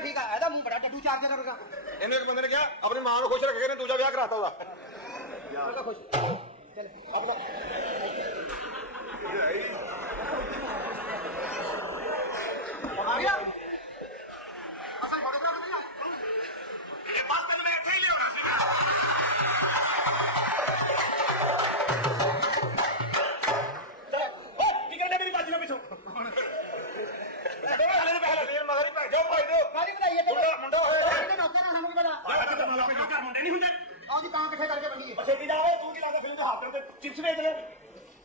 ਗੱਲ ਠੀਕ ਆ ਇਹਦਾ ਮੂੰਹ ਬੜਾ ਟੱਟੂ ਚਾਰ ਕੇ ਰਗਾ ਇਹਨੂੰ ਇੱਕ ਬੰਦੇ ਨੇ ਕਿਹਾ ਆਪਣੀ ਮਾਂ ਨੂੰ ਖੁਸ਼ ਰੱਖ ਕੇ ਇਹਨੇ ਦੂਜਾ ਵਿਆਹ ਕਰਾਤਾ ਉਹਦਾ ਯਾਰ ਖੁਸ਼ ਚੱਲ ਆਪਣਾ ਆ ਗਿਆ ਅਸਾਂ ਫੋਟੋਗ੍ਰਾਫਰ ਨਹੀਂ ਆ ਇਹ ਬਾਤ ਤੈਨੂੰ ਮੈਂ ਇੱਥੇ ਹੀ ਲਿਆਉਣਾ ਸੀ ਨਾ ਕੀ ਕਰਨਾ ਮੇਰੀ ਬਾਜੀ ਨਾਲ ਪਿੱਛੋਂ ਹਾਲੇ ਨੂੰ ਪਹਿਲਾਂ ਫੇਰ ਮਗਰ ਹੀ ਭੱਜ ਜਾਓ ਭਾਈ ਦਿਓ ਕਾਹਦੀ ਬਣਾਈ ਹੈ ਮੁੰਡਾ ਹੋਇਆ ਇਹਦੇ ਨੌਕਰ ਨੂੰ ਸਾਨੂੰ ਕੀ ਪਤਾ ਘਰ ਮੁੰਡੇ ਨਹੀਂ ਹੁੰਦੇ ਆਹ ਜੀ ਤਾਂ ਇਕੱਠੇ ਕਰਕੇ ਬੰਨੀਏ ਛੇਤੀ ਜਾਵੇ ਤੂੰ ਕੀ ਲੱਗਦਾ ਫਿਲਮ ਦੇ ਹੱਥ ਤੇ ਚਿਪਸ ਵੇਚ ਲੈ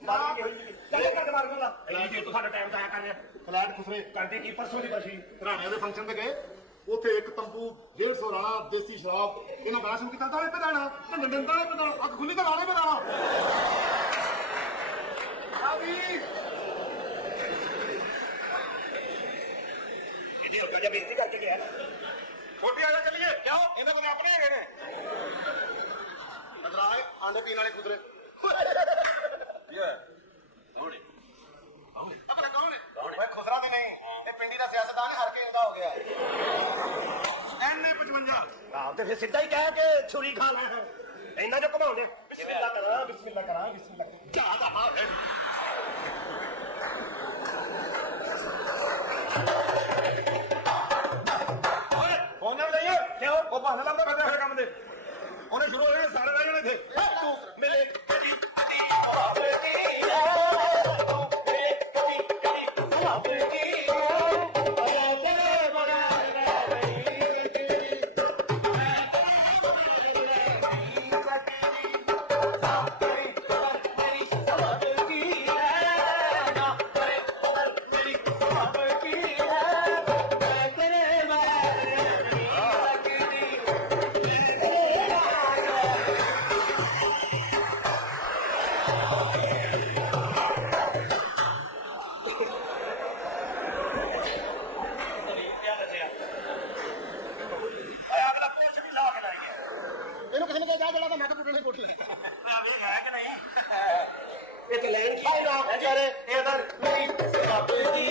ਮਾਰੀ ਹੋਈ ਚੱਲ ਕੱਟ ਮਾਰ ਦੂੰਗਾ ਇਹ ਜੇ ਤੂੰ ਸਾਡਾ ਟਾਈਮ ਜ਼ਾਇਆ ਕਰ ਰਿਹਾ ਫਲੈਟ ਖੁਸਰੇ ਕਰਦੇ ਕੀ ਪਰਸੋਂ ਦੀ ਬਰਸੀ ਘਰਾਣਿਆਂ ਦੇ ਫੰਕਸ਼ਨ ਤੇ ਗਏ ਉੱਥੇ ਇੱਕ ਤੰਬੂ 150 ਰਾਣਾ ਦੇਸੀ ਸ਼ਰਾਬ ਇਹਨਾਂ ਬੜਾ ਸ਼ੁਰੂ ਕੀਤਾ ਤਾਂ ਇਹ ਪਤਾਣਾ ਤੇ ਨੰਦਨ ਤਾਂ ਇਹ ਪਤਾ ਅੱਖ ਖੁੱਲੀ ਤਾਂ ਲਾਣੇ ਪਤਾਣਾ ਆ ਵੀ ਇਹਦੀ ਹਲਕਾ ਜਿਹਾ ਬੇਇੱਜ਼ਤੀ ਕਰਕੇ ਗਿਆ ਛੋਟੀ ਆ ਜਾ ਚੱਲੀਏ ਕਿਉਂ ਇਹਨਾਂ ਕੋਲ ਆਪਣੇ ਹੈਗੇ ਨੇ ਅਦਰਾਏ ਆਂਡੇ ਪੀਣ ਵਾਲੇ ਖੁਸਰੇ ਕੀ ਹੈ ਕੌਣ ਆਪਣਾ ਕੌਣ ਹੈ ਓਏ ਖੁਸਰਾ ਤੇ ਨਹੀਂ ਇਹ ਪਿੰਡੀ ਦਾ ਸਿਆਸਤਦਾਨ ਹਰ ਕੇ ਇੰਦਾ ਹੋ ਗਿਆ ਐਨੇ 55 ਆਹ ਤੇ ਫਿਰ ਸਿੱਧਾ ਹੀ ਕਹਿ ਕੇ ਛੁਰੀ ਖਾ ਲੈ ਇੰਨਾ ਜੋ ਘਮਾਉਂਦੇ ਬਿਸਮਿਲ੍ਲਾ ਕਰਾਂ ਬਿਸਮਿਲ੍ਲਾ ਚਾਹ ਦਾ ਮਾਰ ਹੈ ਓਏ ਫੋਨ ਨਾ ਲਈਏ ਕਿਉਂ ਉਹ ਬਹਾਨਾ ਲਾਉਂਦਾ ਫਿਰਦਾ ਹੈ ਕੰਮ ਦੇ ਉਹਨੇ ਸ਼ੁਰੂ ਹੋਏ ਸਾਰੇ ਰਹਿ ਜਾਣੇ ਇੱਥੇ ਤੂੰ ਮਿਲੇ ਕਦੀ ਕਦੀ ਮੁਹਾਬਤ ਕੀ ਤੂੰ ਮਿਲੇ ਕਦੀ ਕਦੀ ਮੁਹਾਬਤ ਕੀ ਇਹਨੂੰ ਕਿਸੇ ਨੇ ਕਿਹਾ ਜਾ ਜਲਾ ਤਾਂ ਮੈਂ ਤਾਂ ਪੁੱਟਣੇ ਕੋਟ ਲੈ ਵੇਖ ਹੈ ਕਿ ਨਹੀਂ ਇੱਕ ਲੈਣ ਕੀ ਨਾ ਵਿਚਾਰੇ ਇਹਦਾ ਮੇਰੀ ਰੱਬ ਦੀ